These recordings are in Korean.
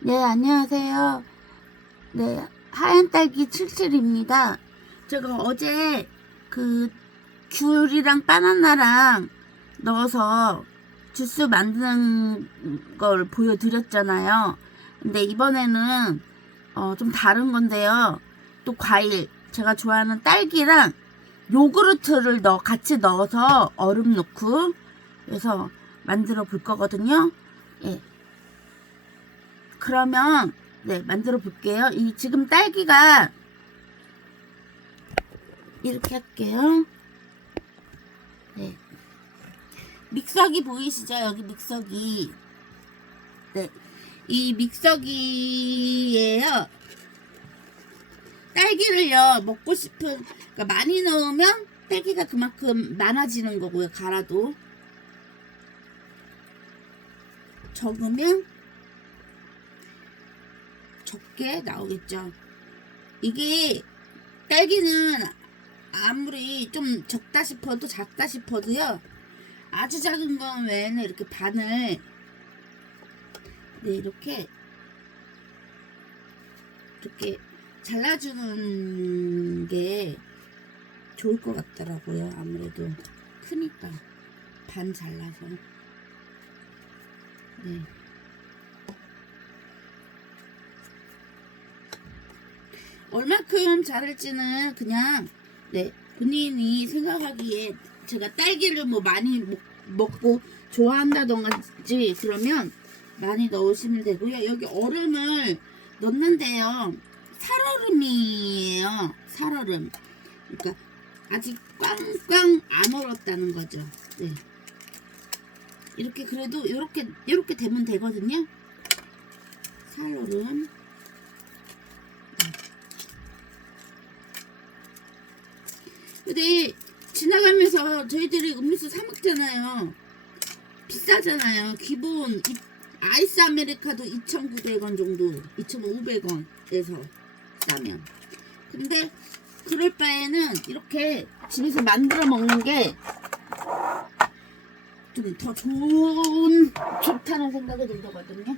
네, 안녕하세요. 네, 하얀 딸기 77입니다. 제가 어제 그 귤이랑 바나나랑 넣어서 주스 만드는 걸 보여드렸잖아요. 근데 이번에는 어, 좀 다른 건데요. 또 과일, 제가 좋아하는 딸기랑 요구르트를 넣어 같이 넣어서 얼음 넣고 그래서 만들어 볼 거거든요. 예. 그러면 네 만들어 볼게요. 이 지금 딸기가 이렇게 할게요. 네. 믹서기 보이시죠? 여기 믹서기. 네. 이 믹서기예요. 딸기를요 먹고 싶은 그러니까 많이 넣으면 딸기가 그만큼 많아지는 거고요. 갈아도 적으면 적게 나오겠죠. 이게 딸기는 아무리 좀 적다 싶어도 작다 싶어도요. 아주 작은 건 외에는 이렇게 반을 네 이렇게 이렇게 잘라주는 게 좋을 것 같더라고요. 아무래도 크니까 반 잘라서 네. 얼마큼 자를지는 그냥 네 본인이 생각하기에 제가 딸기를 뭐 많이 먹, 먹고 좋아한다던지 그러면 많이 넣으시면 되고요. 여기 얼음을 넣는데요. 살얼음이에요. 살얼음. 그러니까 아직 꽝꽝 안 얼었다는 거죠. 네. 이렇게 그래도 이렇게 이렇게 되면 되거든요. 살얼음. 근데 지나가면서 저희들이 음료수 사 먹잖아요. 비싸잖아요. 기본 이- 아이스 아메리카도 2,900원 정도, 2,500원에서 싸면. 근데 그럴 바에는 이렇게 집에서 만들어 먹는 게 좀 더 좋은 좋다는 생각이 들거든요.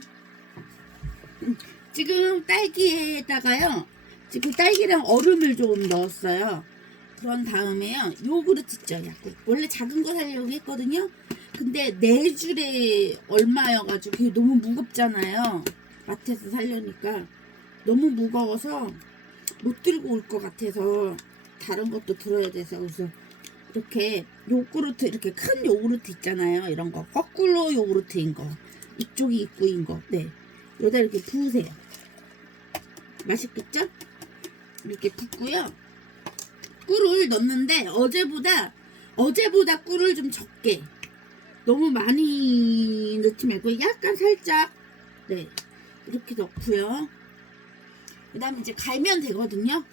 음, 지금 딸기에다가요. 지금 딸기랑 얼음을 좀 넣었어요. 그런 다음에요. 요구르트 있죠. 약간 원래 작은 거 사려고 했거든요. 근데 네 줄에 얼마여가지고 그게 너무 무겁잖아요. 마트에서 살려니까 너무 무거워서 못 들고 올 것 같아서 다른 것도 들어야 돼서 그래서 이렇게 요구르트 이렇게 큰 요구르트 있잖아요. 이런 거 거꾸로 요구르트인 거 이쪽이 입구인 거. 네. 여기다 이렇게 부으세요. 맛있겠죠? 이렇게 붓고요. 꿀을 넣는데 어제보다 어제보다 꿀을 좀 적게 너무 많이 넣지 말고 약간 살짝 네 이렇게 넣고요. 그 다음에 이제 갈면 되거든요.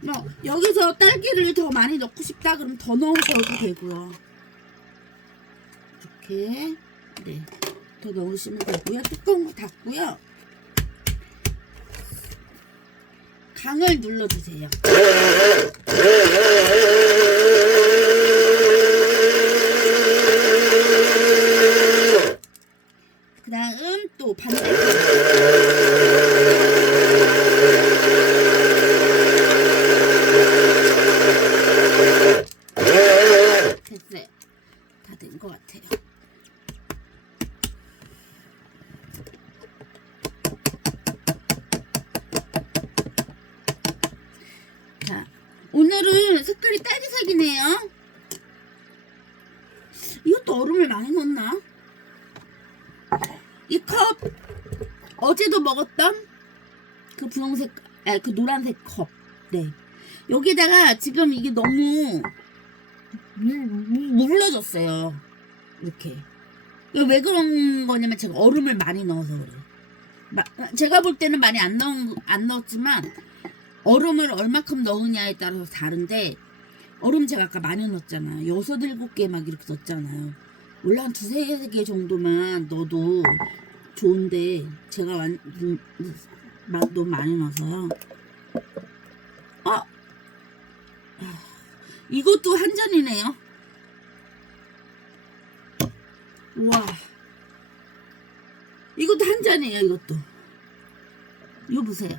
뭐 여기서 딸기를 더 많이 넣고 싶다 그러면 더 넣으셔도 되고요. 이렇게 네더 넣으시면 되고요. 뚜껑 닫고요. 강을 눌러주세요. 그 다음 또 반대편. 됐어요. 다 된 것 같아요. 자, 오늘은 색깔이 딸기색이네요. 이것도 얼음을 많이 넣었나? 이 컵 어제도 먹었던 그 분홍색, 아, 그 노란색 컵. 네. 여기다가 지금 이게 너무 물러졌어요. 이렇게. 왜 그런 거냐면 제가 얼음을 많이 넣어서 그래요. 마- 제가 볼 때는 많이 안 넣은, 안 넣었지만 얼음을 얼마큼 넣으냐에 따라서 다른데 얼음 제가 아까 많이 넣었잖아요. 여섯 일곱 개 막 이렇게 넣었잖아요. 원래 한 두세 개 정도만 넣어도 좋은데 제가 완, 음, 마- 너무 많이 넣어서요. 아! 아, 이것도 한 잔이네요. 와. 이것도 한 잔이에요, 이것도. 이거 보세요.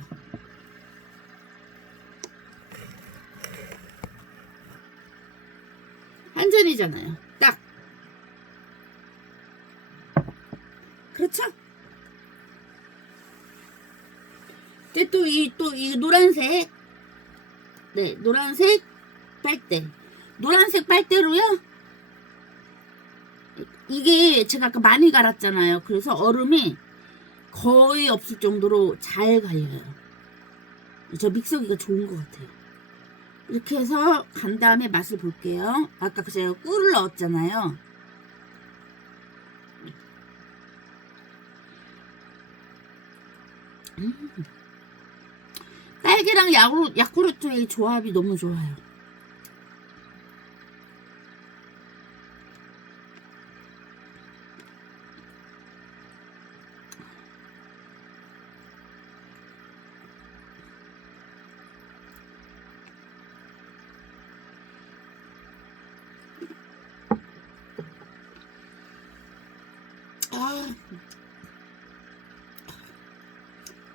한 잔이잖아요. 딱. 그렇죠? 근데 또 이, 또 이 노란색. 네, 노란색 빨대. 노란색 빨대로요. 이게 제가 아까 많이 갈았잖아요. 그래서 얼음이 거의 없을 정도로 잘 갈려요. 저 믹서기가 좋은 것 같아요. 이렇게 해서 간 다음에 맛을 볼게요. 아까 그 제가 꿀을 넣었잖아요. 음. 딸기랑 야구, 야쿠르트의 조합이 너무 좋아요.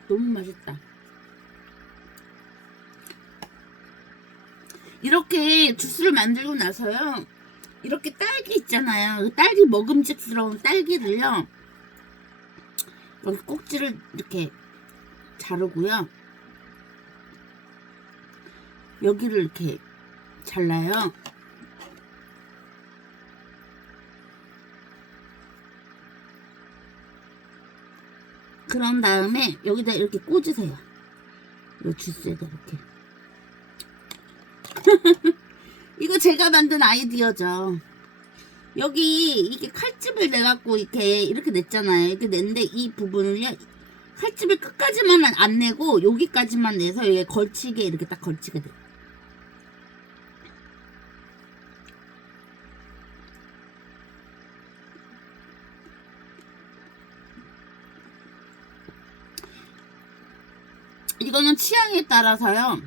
너무 맛있다. 이렇게 주스를 만들고 나서요. 이렇게 딸기 있잖아요. 그 딸기 먹음직스러운 딸기를요. 여기 꼭지를 이렇게 자르고요. 여기를 이렇게 잘라요. 그런 다음에 여기다 이렇게 꽂으세요. 이 주스에다 이렇게. 이거 제가 만든 아이디어죠. 여기 이게 칼집을 내갖고 이렇게 이렇게 냈잖아요. 이렇게 냈는데 이 부분을요. 칼집을 끝까지만 안 내고 여기까지만 내서 여기 걸치게 이렇게 딱 걸치게 돼요. 이거는 취향에 따라서요.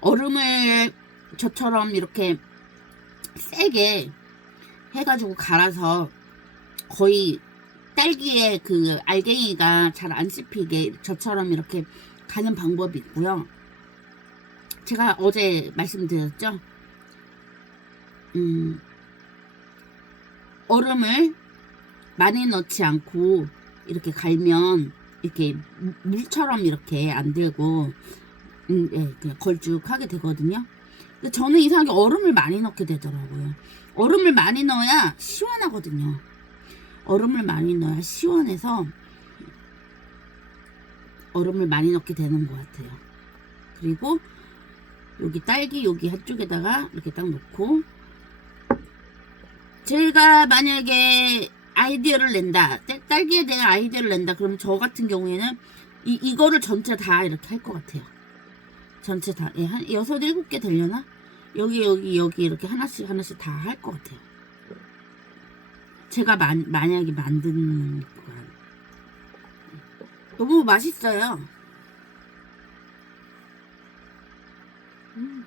얼음을 저처럼 이렇게 세게 해가지고 갈아서 거의 딸기의 그 알갱이가 잘 안 씹히게 저처럼 이렇게 가는 방법이 있고요. 제가 어제 말씀드렸죠. 음, 얼음을 많이 넣지 않고 이렇게 갈면 이렇게 무- 물처럼 이렇게 안 되고 음, 예, 그냥 걸쭉하게 되거든요. 근데 저는 이상하게 얼음을 많이 넣게 되더라고요. 얼음을 많이 넣어야 시원하거든요. 얼음을 많이 넣어야 시원해서 얼음을 많이 넣게 되는 것 같아요. 그리고 여기 딸기 여기 한쪽에다가 이렇게 딱 놓고 제가 만약에 아이디어를 낸다. 딸기에 대한 아이디어를 낸다. 그러면 저 같은 경우에는 이, 이거를 전체 다 이렇게 할 것 같아요. 전체 다. 예, 한 일곱 개 되려나? 여기, 여기, 여기 이렇게 하나씩 하나씩 다 할 것 같아요. 제가 마, 만약에 만든 거라 너무 맛있어요. 음.